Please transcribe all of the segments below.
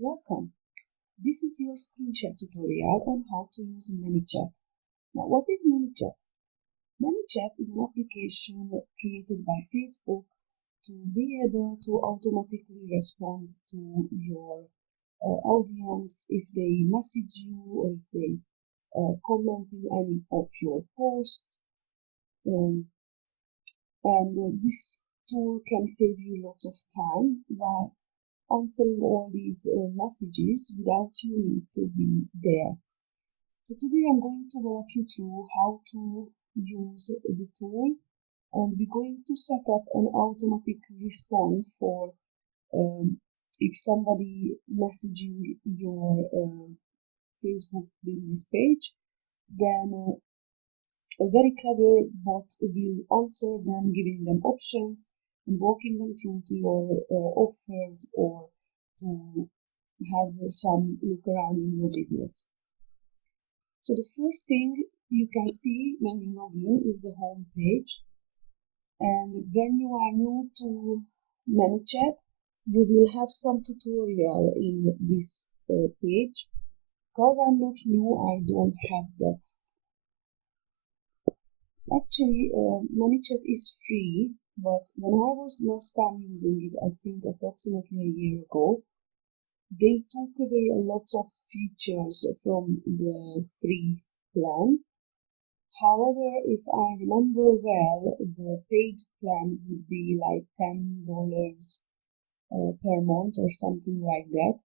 Welcome. This is your screen share tutorial on how to use ManyChat. Now, what is ManyChat? ManyChat is an application created by Facebook to be able to automatically respond to your audience if they message you or if they comment in any of your posts. This tool can save you lots of time by answering all these messages without you need to be there. So today I'm going to walk you through how to use the tool, and we're going to set up an automatic response for if somebody messaging your Facebook business page, then a very clever bot will answer them, giving them options and walking them through to your offers or to have some look around in your business. So the first thing you can see when you log in is the home page. And when you are new to ManyChat, you will have some tutorial in this page. Because I'm not new, I don't have that. Actually, ManyChat is free, but when I was last time using it, I think approximately a year ago, they took away a lot of features from the free plan. However, if I remember well, the paid plan would be like $10 per month or something like that.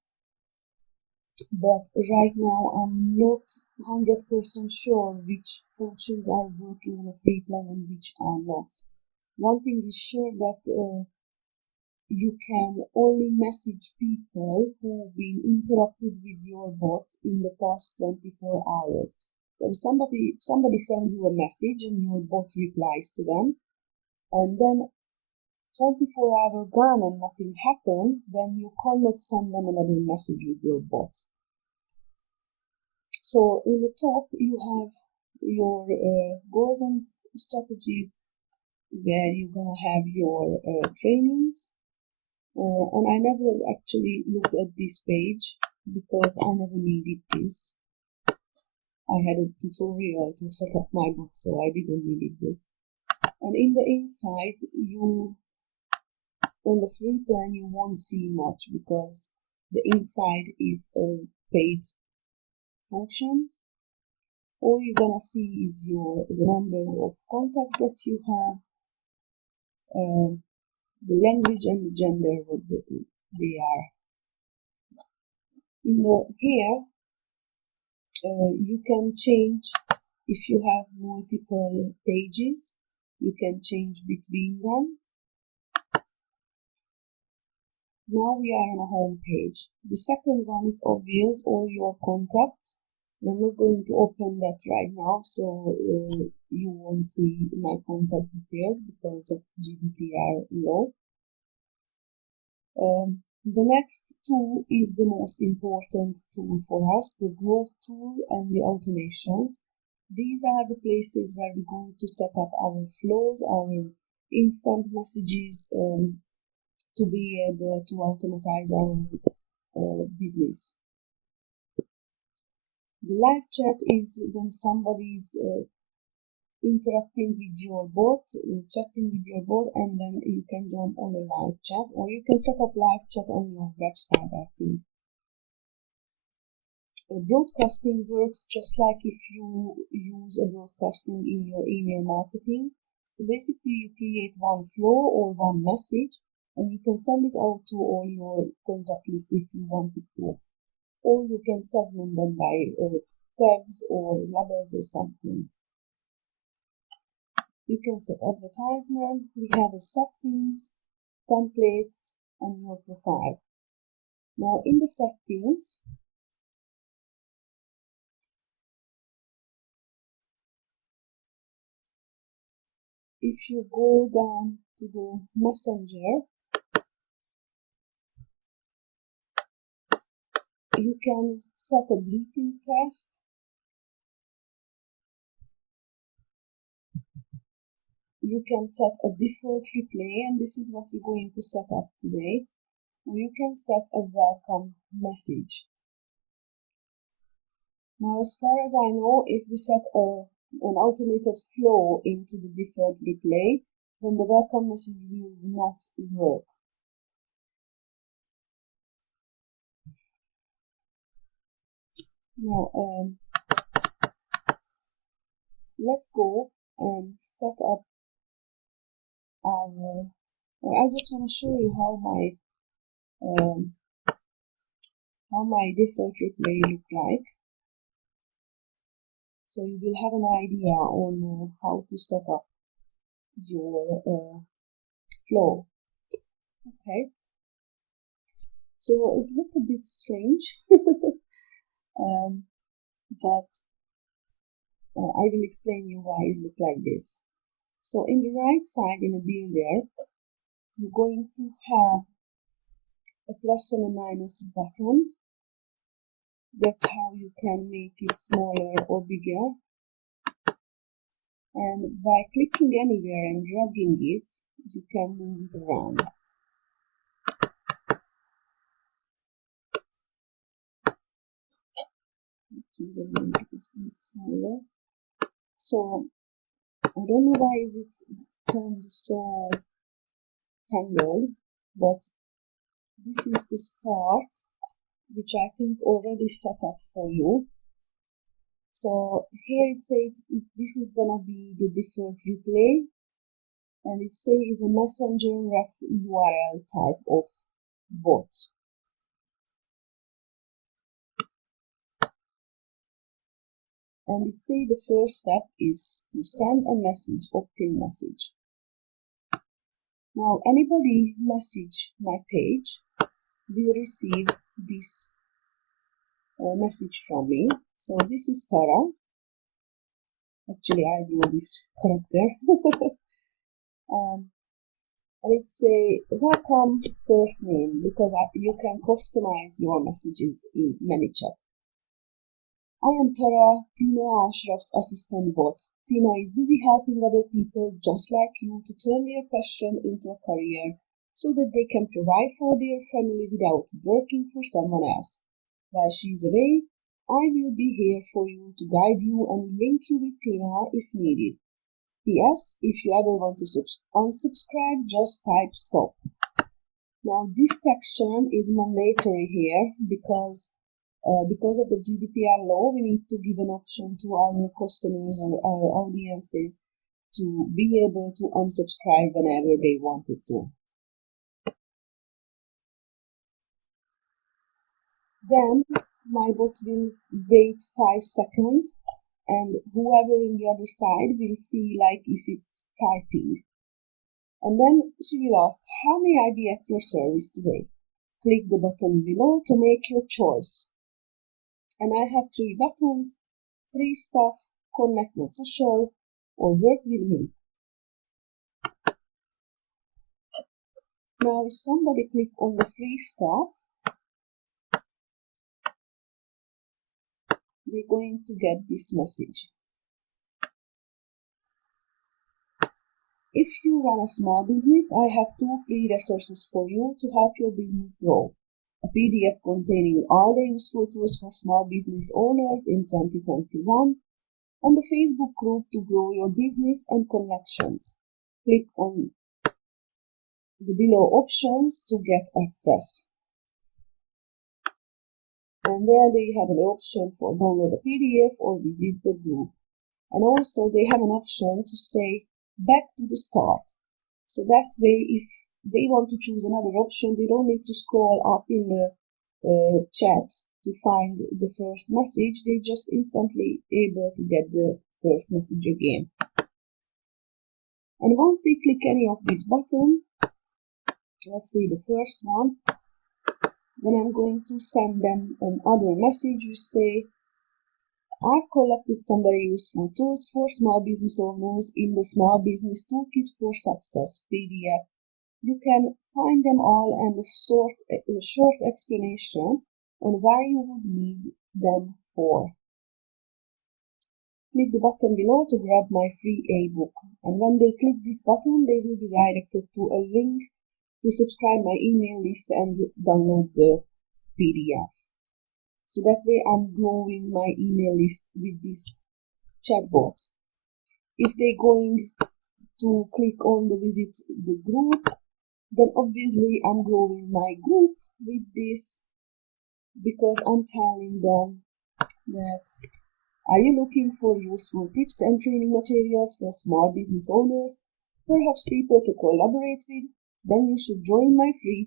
But right now I'm not 100% sure which functions are working on a free plan and which are not. One thing is sure that you can only message people who've been interacted with your bot in the past 24 hours. So if somebody sends you a message and your bot replies to them, and then 24 hours gone and nothing happened, then you cannot send them another message with your bot. So in the top you have your goals and strategies, where you're gonna have your trainings. And I never actually looked at this page because I never needed this. I had a tutorial to set up my bot, so I didn't need this. And in the inside, on the free plan, you won't see much because the inside is a paid function. All you're gonna see is the numbers of contacts that you have, the language and the gender, what they are. Here, you can change, if you have multiple pages, you can change between them. Now we are on a home page. The second one is obvious, all your contacts. I'm not going to open that right now, so you won't see my contact details because of GDPR law. The next tool is the most important tool for us, the growth tool and the automations. These are the places where we're going to set up our flows, our instant messages, to be able to automatize our business. The live chat is when somebody's interacting with your bot, chatting with your bot, and then you can jump on a live chat, or you can set up live chat on your website, I think. Broadcasting works just like if you use a broadcasting in your email marketing. So basically you create one flow or one message, and you can send it out to all your contact list if you wanted to. Or you can segment them by tags or labels or something. You can set advertisement, we have the settings, templates, and your profile. Now in the settings, if you go down to the messenger, you can set a bleeping test. You can set a default replay, and this is what we're going to set up today. you can set a welcome message. Now, as far as I know, if we set an automated flow into the default replay, then the welcome message will not work. Now, let's go and set up our. I just want to show you how my default replay look like, so you will have an idea on how to set up your flow. Okay, so it looks a bit strange, but I will explain you why it looks like this. So in the right side in the builder, you're going to have a plus and a minus button. That's how you can make it smaller or bigger. And by clicking anywhere and dragging it, you can move it around. Make it smaller. So I don't know why is it turned so tangled, but this is the start, which I think already set up for you. So here it says this is gonna be the default replay, and it says a messenger ref URL type of bot. And it says the first step is to send a message, opt-in message. Now anybody message my page will receive this message from me. So this is Tara. Actually, I do this character. And it say welcome first name, because you can customize your messages in ManyChat. I am Tara, Tina Ashraf's assistant bot. Tina is busy helping other people just like you to turn their passion into a career so that they can provide for their family without working for someone else. While she's away, I will be here for you to guide you and link you with Tina if needed. P.S. If you ever want to unsubscribe, just type stop. Now this section is mandatory here because of the GDPR law, we need to give an option to our customers or our audiences to be able to unsubscribe whenever they wanted to. Then my bot will wait 5 seconds, and whoever in the other side will see like if it's typing. And then she will ask, how may I be at your service today? Click the button below to make your choice. And I have 3 buttons: free stuff, connect and social, or work with me. Now if somebody click on the free stuff, they're going to get this message. If you run a small business, I have 2 free resources for you to help your business grow. A PDF containing all the useful tools for small business owners in 2021, and a Facebook group to grow your business and connections. Click on the below options to get access. And there they have an option for download a PDF or visit the group. And also they have an option to say back to the start. So that way, if they want to choose another option, they don't need to scroll up in the chat to find the first message. They just instantly able to get the first message again. And once they click any of these buttons, let's say the first one, then I'm going to send them another message which say, I've collected some very useful tools for small business owners in the Small Business Toolkit for Success PDF. You can find them all and a short explanation on why you would need them for. Click the button below to grab my free ebook. And when they click this button, they will be directed to a link to subscribe my email list and download the PDF. So that way I'm growing my email list with this chatbot. If they're going to click on the visit the group, then obviously I'm growing my group with this, because I'm telling them that, are you looking for useful tips and training materials for small business owners, perhaps people to collaborate with? Then you should join my free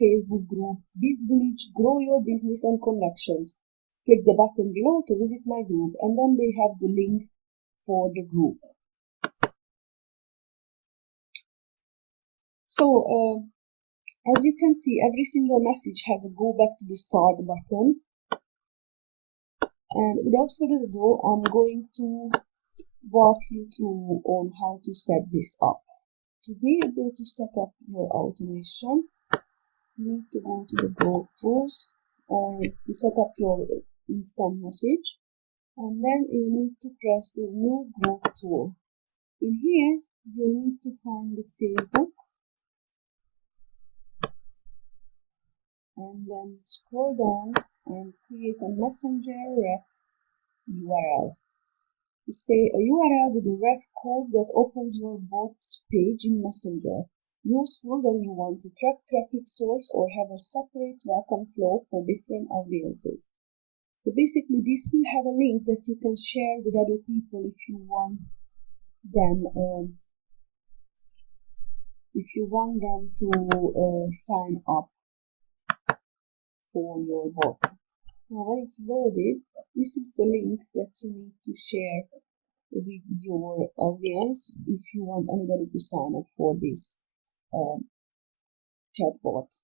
Facebook group, Biz Village, Grow Your Business and Connections. Click the button below to visit my group, and then they have the link for the group. So, as you can see, every single message has a go back to the start button. And without further ado, I'm going to walk you through on how to set this up. To be able to set up your automation, you need to go to the Go Tools, or to set up your instant message, and then you need to press the New Group tool. In here, you need to find the Facebook, and then scroll down and create a messenger ref URL. You say a URL with a ref code that opens your bot's page in Messenger. Useful when you want to track traffic source or have a separate welcome flow for different audiences. So basically this will have a link that you can share with other people if you want them to sign up for your bot. Now when it's loaded, this is the link that you need to share with your audience if you want anybody to sign up for this chatbot.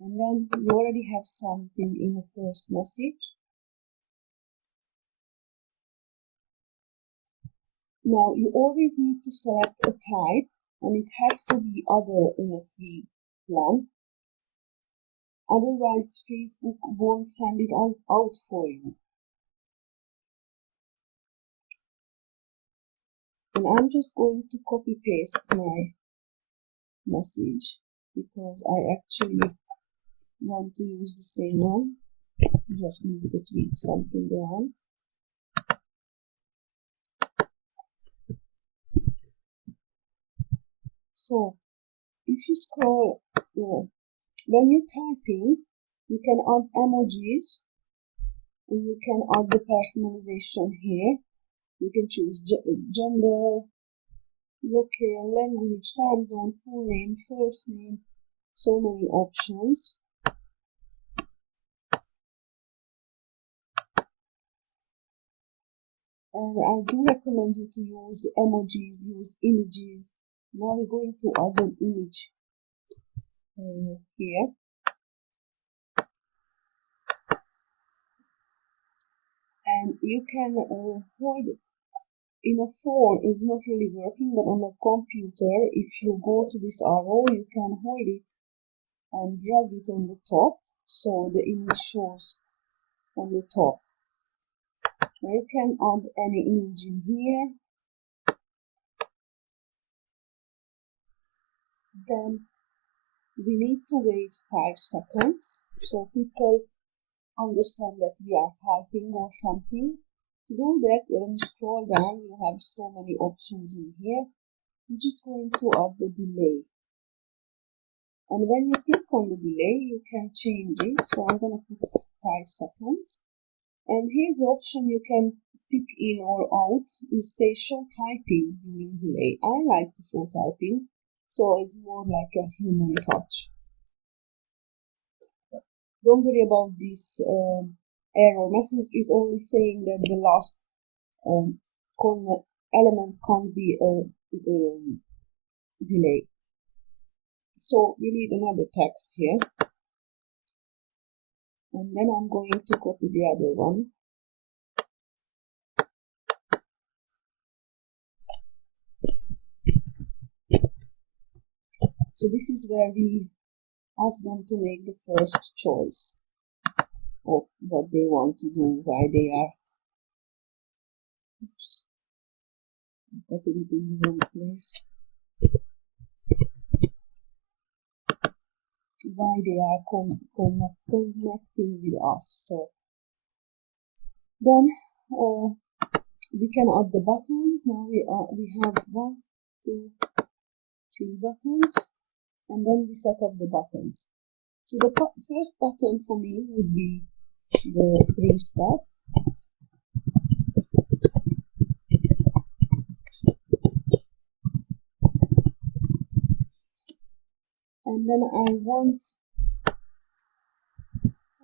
And then you already have something in the first message. Now you always need to select a type, and it has to be other in a free plan. Otherwise, Facebook won't send it out for you. And I'm just going to copy paste my message because I actually want to use the same one. Just need to tweak something around. So, if you scroll, when you're typing, you can add emojis, and you can add the personalization here. You can choose gender, local, language, time zone, full name, first name, so many options. And I do recommend you to use emojis, use images. Now we're going to add an image here. And you can hold in a phone, it's not really working, but on a computer, if you go to this arrow, you can hold it and drag it on the top, so the image shows on the top. Now you can add any image in here. Then we need to wait 5 seconds, so people understand that we are typing or something. To do that, when you scroll down, you have so many options in here. You're just going to add the delay. And when you click on the delay, you can change it. So I'm going to put 5 seconds. And here's the option you can tick in or out. It says show typing during delay. I like to show typing, so it's more like a human touch. Don't worry about this error message. Is only saying that the last element can't be a delay. So we need another text here, and then I'm going to copy the other one. So this is where we ask them to make the first choice of what they want to do, why they are. Oops, I put it in the wrong place. why they are connecting with us. So then we can add the buttons. Now we have 1, 2, 3 buttons, and then we set up the buttons. So the first button for me would be the free stuff. And then I want,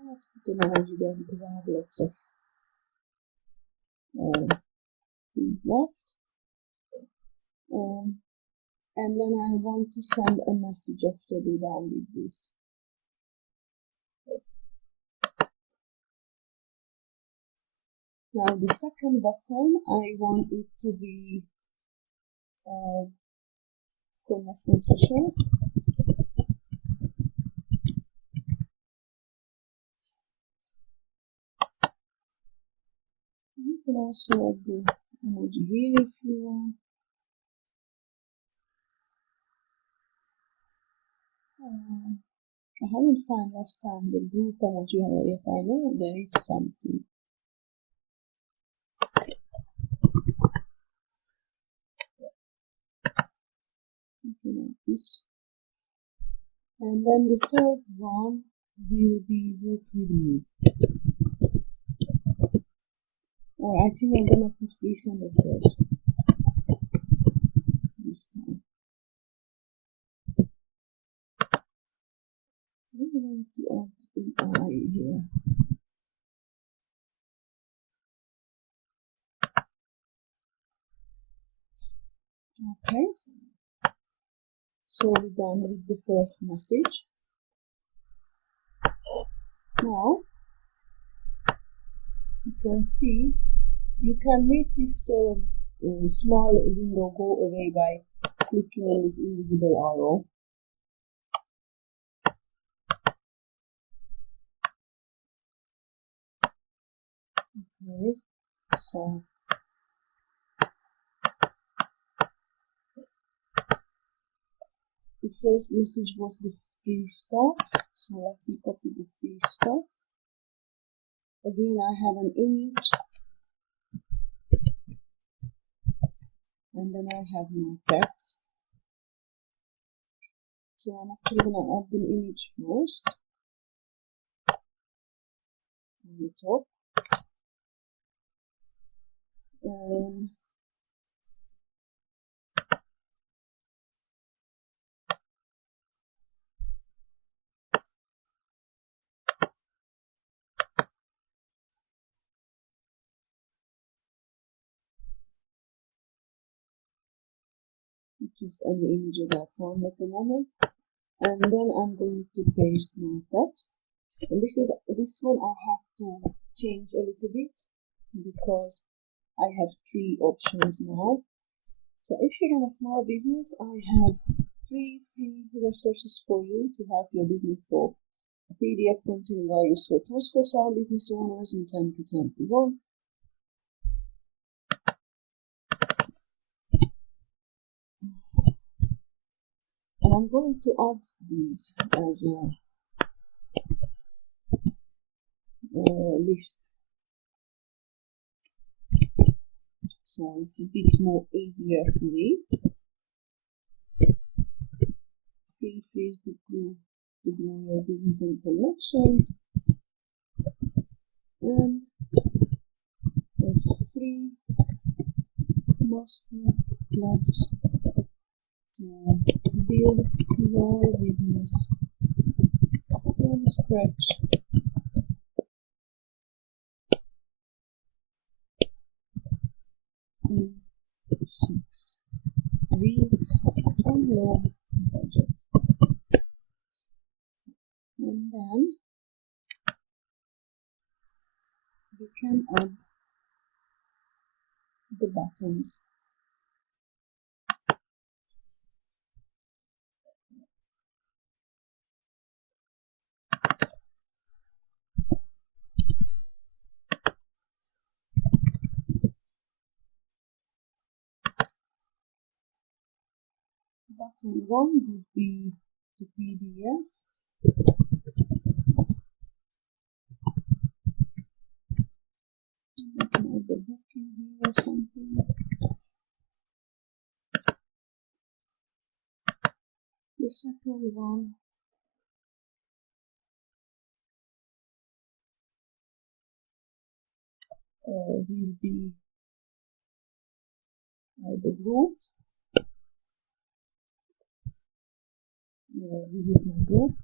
let's put an emoji there because I have lots of things left. And then I want to send a message after we done with this. Now the second button, I want it to be connect and social. You can also add the emoji here if you want. I haven't found last time the group emoji yet. I know there is something. Like this. And then the third one will be work with me. Or I think I'm gonna put this in the first this time. I'm going to add an I here. Okay. So we're done with the first message. Now you can see you can make this small window go away by clicking on this invisible arrow. Okay, so the first message was the free stuff, so let me copy the free stuff. Again, I have an image, and then I have my text. So I'm actually going to add the image first on the top. Just any image that I found at the moment, and then I'm going to paste my text. And this one I have to change a little bit because I have 3 options now. So if you're in a small business, I have 3 free resources for you to help your business grow. A PDF containing all useful tools for small business owners in 2021. And I'm going to add these as a list. So it's a bit more easier for me. Free Facebook group to grow your business and connections. And a free masterclass to build your business from scratch. In 6 weeks on low budget. And then we can add the buttons. Button 1 would be the PDF. I can add the book in here or something. The second one will be the group. Visit my group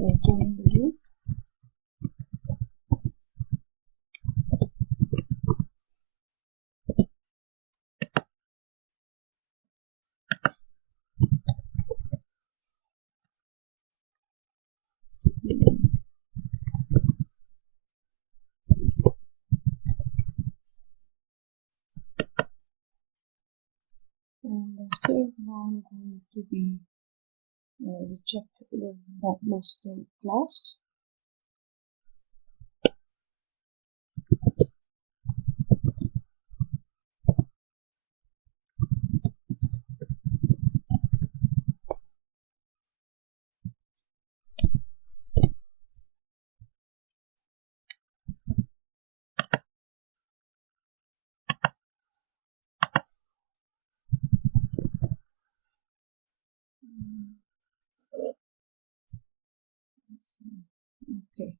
or join the group. And the third one going to be the webmaster class. Okay,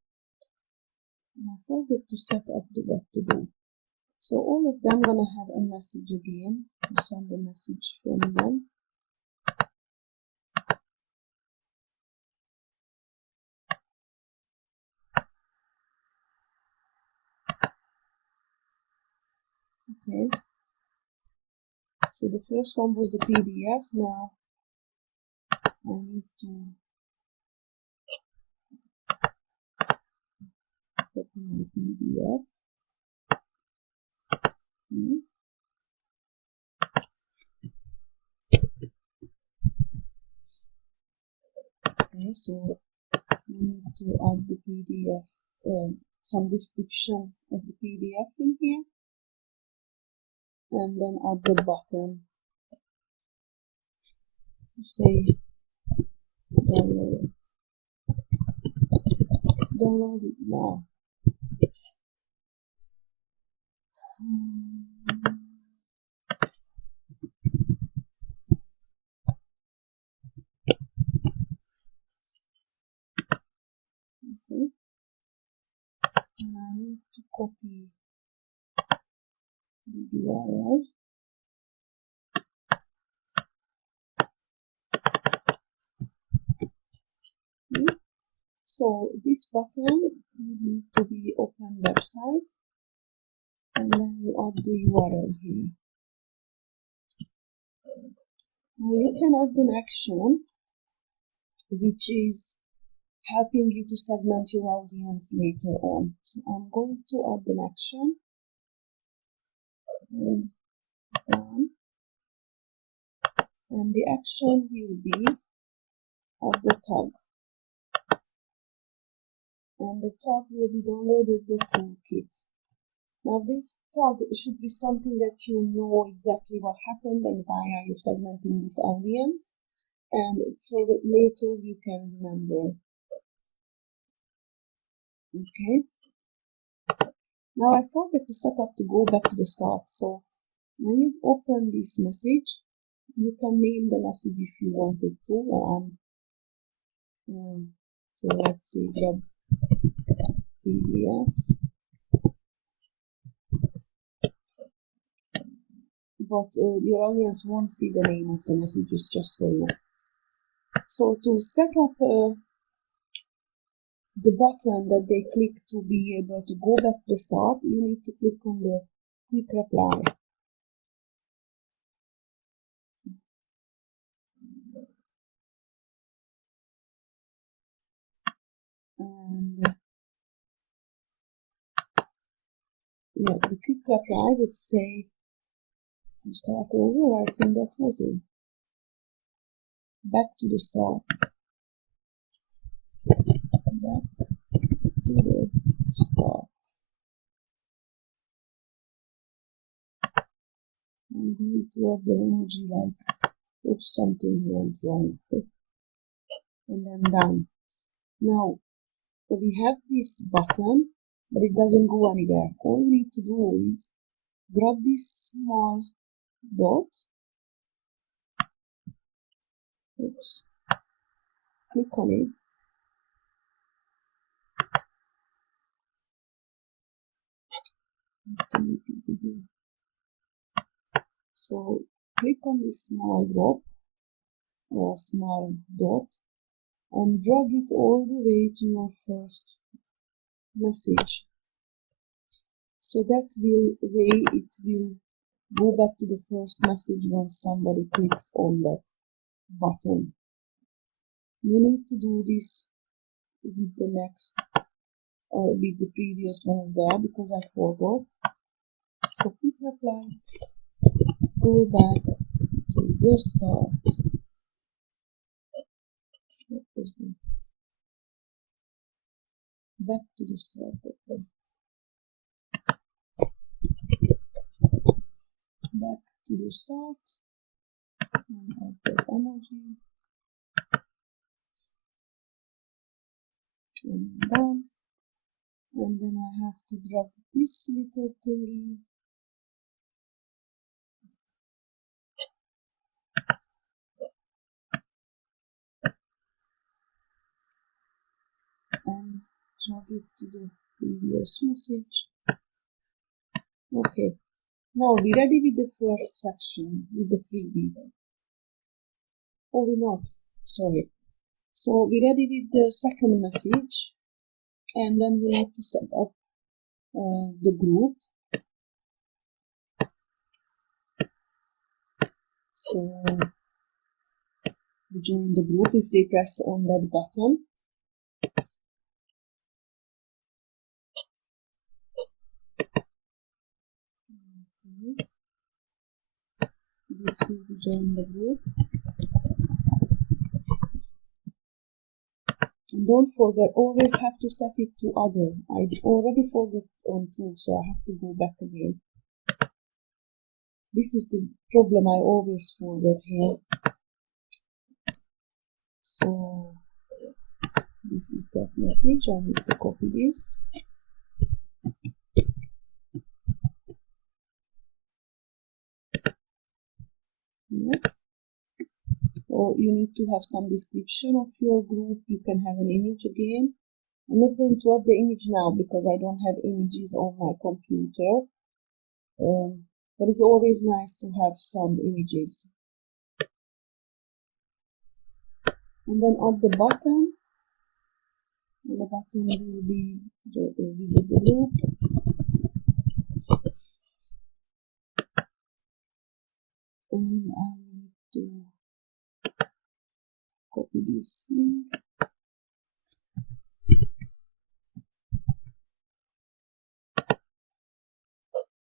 and I forgot to set up the what to do. So all of them gonna have a message again. Send a message from them. Okay. So the first one was the PDF. Now I need to open my PDF. Okay, so we need to add the PDF, some description of the PDF in here, and then add the button. Say download it now. Okay, and I need to copy the URL. Okay. So this button need to be open website, and then you add the URL here. Now you can add an action which is helping you to segment your audience later on. So I'm going to add an action. And done. And the action will be at the tag. And the tag will be downloaded the toolkit. Now this tag should be something that you know exactly what happened and why are you segmenting this audience. And for later you can remember. Okay. Now I forgot to set up to go back to the start. So when you open this message, you can name the message if you wanted to. So let's see, grab PDF. But your audience won't see the name of the message, it's just for you. So to set up the button that they click to be able to go back to the start, you need to click on the quick reply. And yeah, the quick reply would say, start over, I think that was it. Back to the start. Back to the start. I'm going to add the emoji like, oops, something went wrong. and then done. Now we have this button, but it doesn't go anywhere. All we need to do is grab this small dot, click on it, so click on this small drop or small dot and drag it all the way to your first message. So that way it will go back to the first message once somebody clicks on that button. You need to do this with the next, with the previous one as well, because I forgot. So click reply, go back to the start. Back to the start. Okay. Back to the start. And add that emoji. And done. And then I have to drag this little thingy and drag it to the previous message. Okay, now we're ready with the first section, with the freebie. Oh, we're not, sorry. So we're ready with the second message, and then we need to set up the group. So we join the group if they press on that button. Okay. This will join the group. And don't forget, always have to set it to other. I already forgot on 2, so I have to go back again. This is the problem, I always forget here. So this is that message. I need to copy this. Yep. Or you need to have some description of your group. You can have an image again. I'm not going to add the image now because I don't have images on my computer. But it's always nice to have some images. And then add the button. And the button will be visit the group. And I need to copy this link.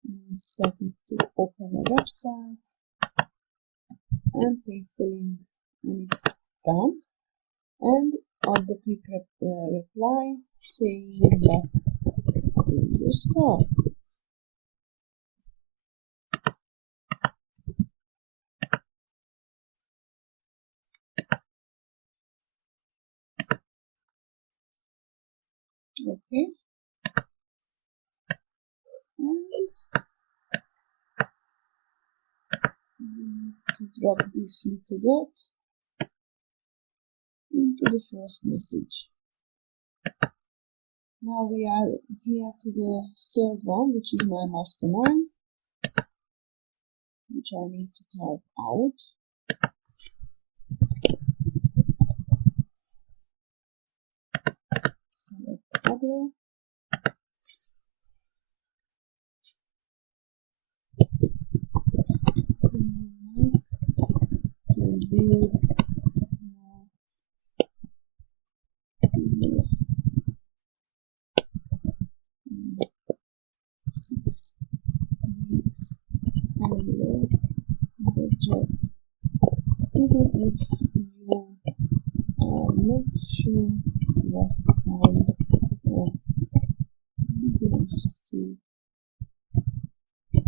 And set it to open a website. And paste the link. And it's done. And add the quick reply saying back to the start. Okay. And we need to drop this little dot into the first message. Now we are here to the third one, which is my mastermind, which I need to type out. Select other. To build business in 6 weeks under budget, even if you are not sure what kind of business to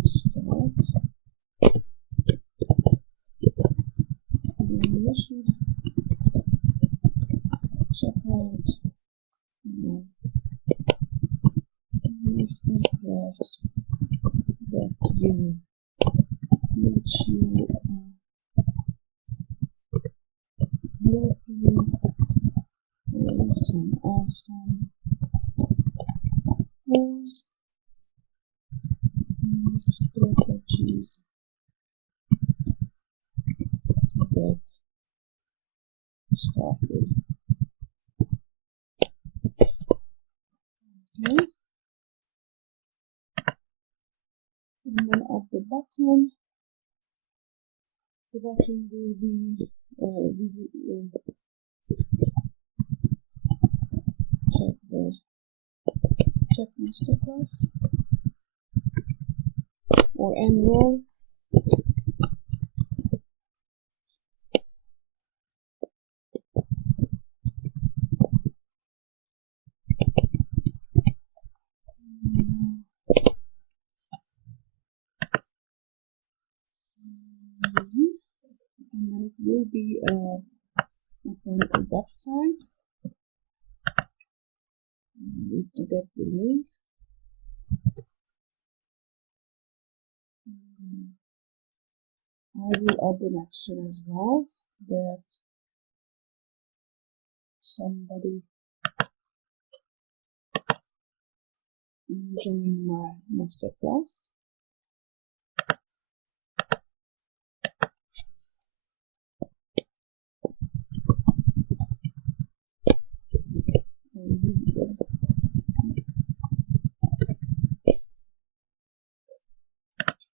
start. Then you should check out my masterclass that will teach you blueprint and some awesome tools and strategies to get started. Okay, and then at the bottom will be check masterclass or enroll. And then it will be open a website. You need to get the link. I will add an action as well that somebody join my masterclass.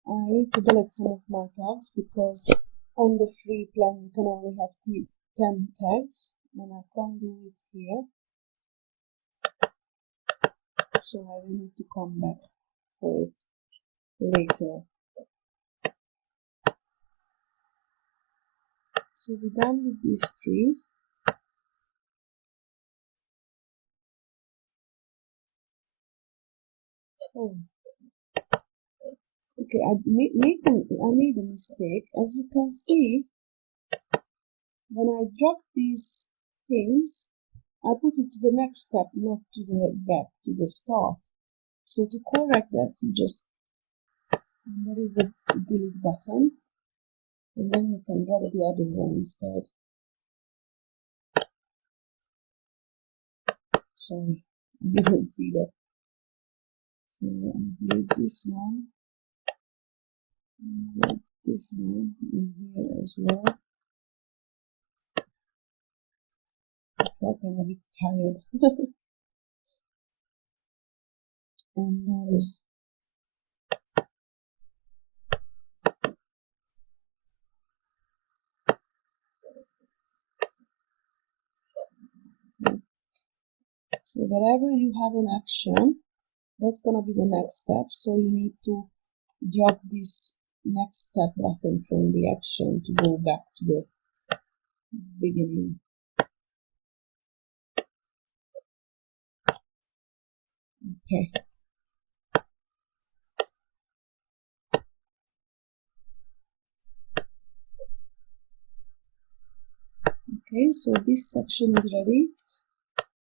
I need to delete some of my tags because on the free plan you can only have 10 tags and I can't do it here. So I will need to come back for it later. So we're done with these 3. Oh. Okay, I made a mistake. As you can see, when I drag these things, I put it to the next step, not to the back, to the start. So to correct that, you just, and there is a delete button, and then you can drag the other one instead. Sorry, I didn't see that. So I delete this one, and this one in here as well. It's like I'm a bit tired. And then so wherever you have an action, that's gonna be the next step. So you need to drag this next step button from the action to go back to the beginning. Okay. Okay, so this section is ready.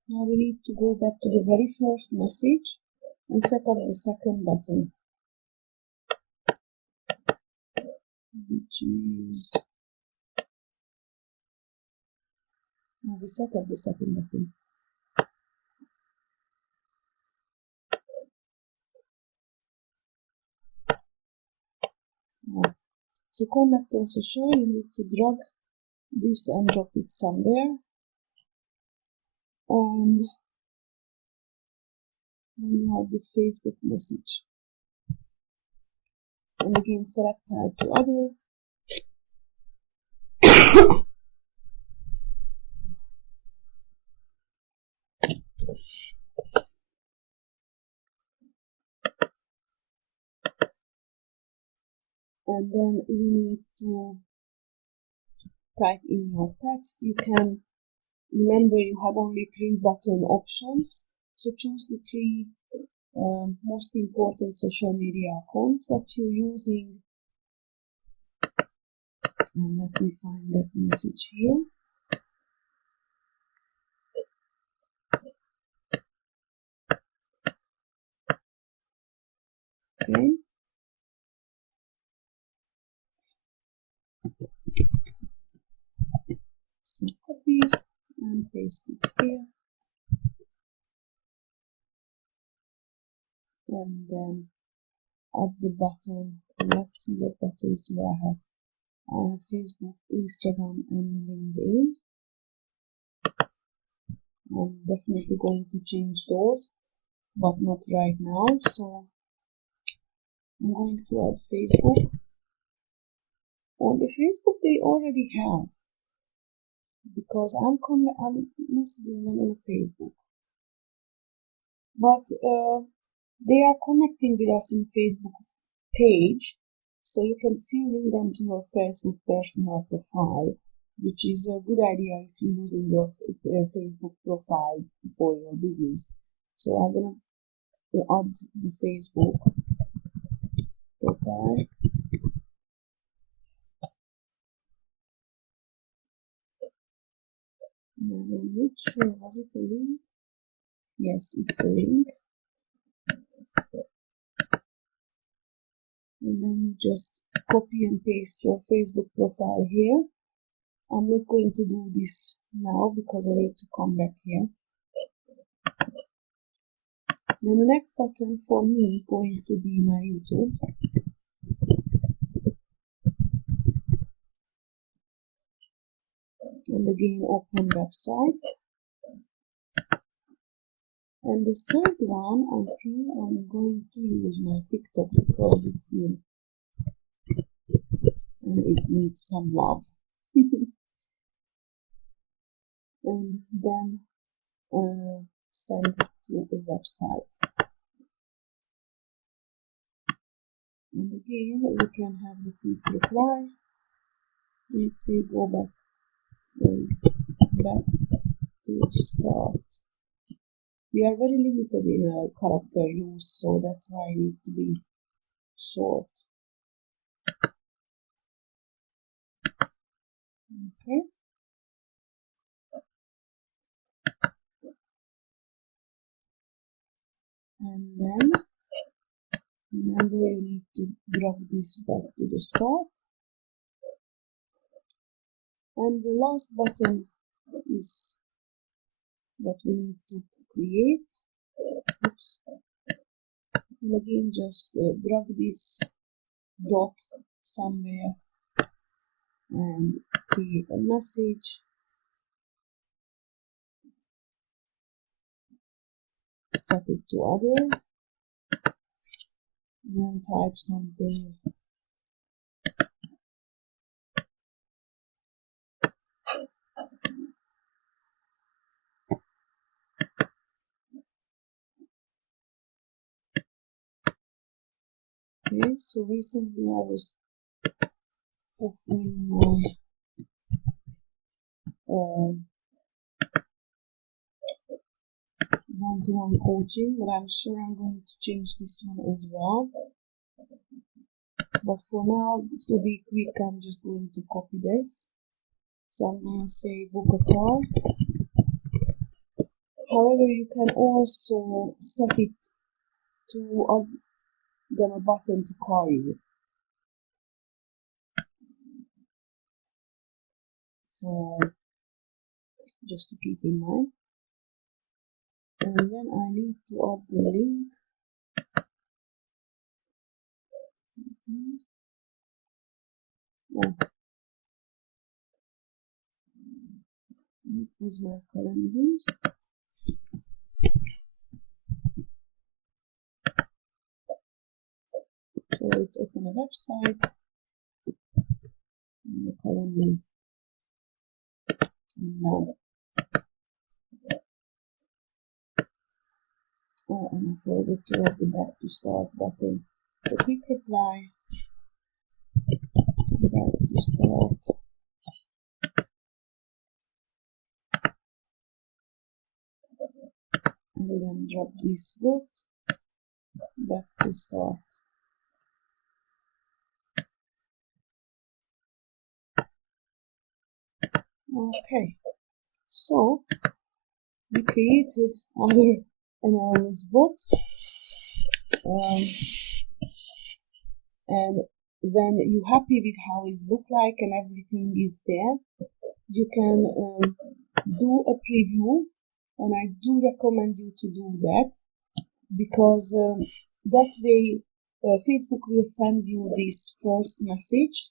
Now we need to go back to the very first message and set up the second button, which is, now we set up the second button. So connect also show, you need to drag this and drop it somewhere. And then you have the Facebook message. And again, select type to other. And then you need to type in your text. You can remember you have only 3 button options. So choose the 3 most important social media accounts that you're using. And let me find that message here. Okay. So copy and paste it here. And then at the bottom, let's see what buttons do I have. I have Facebook, Instagram, and LinkedIn. I'm definitely going to change those, but not right now. So I'm going to add Facebook. On the Facebook, they already have, because I'm messaging them on Facebook. But they are connecting with us in Facebook page, so you can still link them to your Facebook personal profile, which is a good idea if you're using your Facebook profile for your business. So I'm gonna add the Facebook profile. And I'm not sure, was it a link? Yes, it's a link. And then you just copy and paste your Facebook profile here. I'm not going to do this now because I need to come back here. Then the next button for me going to be my YouTube. And again, open website. And the third one, I think I'm going to use my TikTok because it's new. And it needs some love. And then send it to the website. And again, we can have the quick reply. Let's say go back to start. We are very limited in our character use, so that's why I need to be short. Okay. And then remember you need to drag this back to the start. And the last button is what we need to create. Oops. And again, just drag this dot somewhere and create a message. Set it to other. And then type something. Okay, so recently I was offering my one-to-one coaching, but I'm sure I'm going to change this one as well. But for now, to be quick, I'm just going to copy this. So I'm going to say book a call. However, you can also set it to add them a button to call you. So just to keep in mind. And then I need to add the link. Oh, it was my calendar. So let's open a website and the calendar. And now, oh, and I forgot to add the back to start button. So quick reply, back to start. And then drop this dot, back to start. Okay, so we created our anonymous bot. And when you're happy with how it look like and everything is there, you can do a preview, and I do recommend you to do that, because that way Facebook will send you this first message,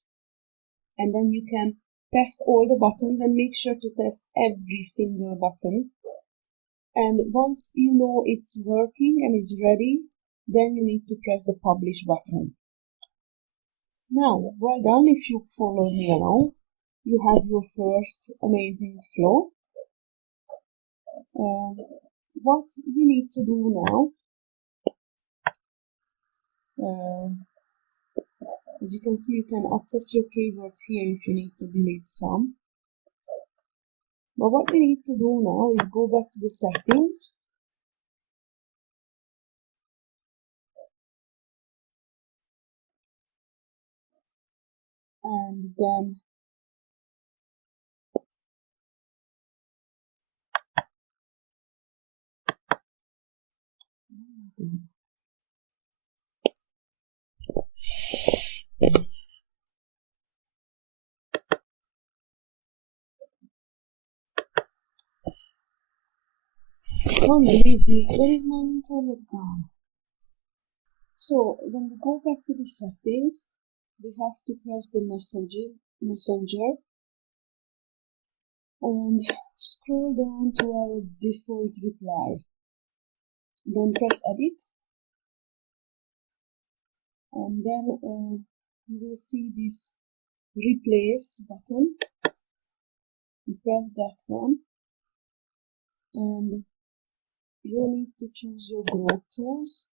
and then you can test all the buttons and make sure to test every single button. And once you know it's working and it's ready, then you need to press the publish button. Now, well done if you followed me along. You have your first amazing flow. What we need to do now, as you can see, you can access your keywords here if you need to delete some. But what we need to do now is go back to the settings. And then I can't believe this. Where is my internet gone? So when we go back to the settings, we have to press the messenger and scroll down to our default reply. Then press edit, and then you will see this replace button. You press that one, and you need to choose your growth tools,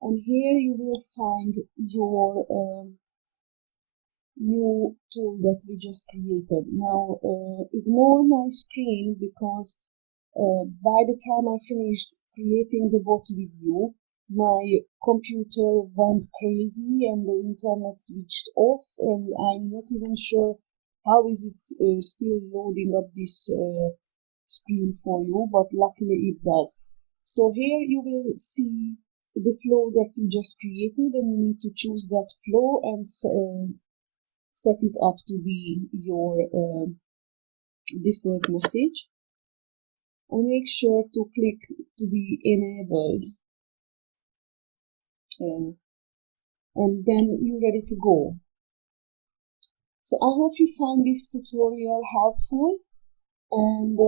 and here you will find your new tool that we just created. Now ignore my screen, because by the time I finished creating the bot with you, my computer went crazy and the internet switched off, and I'm not even sure how is it still loading up this screen for you, but luckily it does. So here you will see the flow that you just created, and you need to choose that flow and set it up to be your default message, and make sure to click to be enabled, and then you're ready to go. So I hope you find this tutorial helpful, and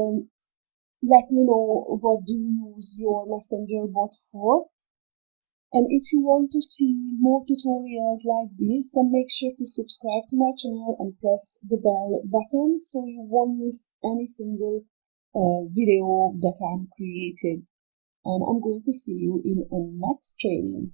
let me know what do you use your messenger bot for. And if you want to see more tutorials like this, then make sure to subscribe to my channel and press the bell button so you won't miss any single video that I'm created. And I'm going to see you in a next training.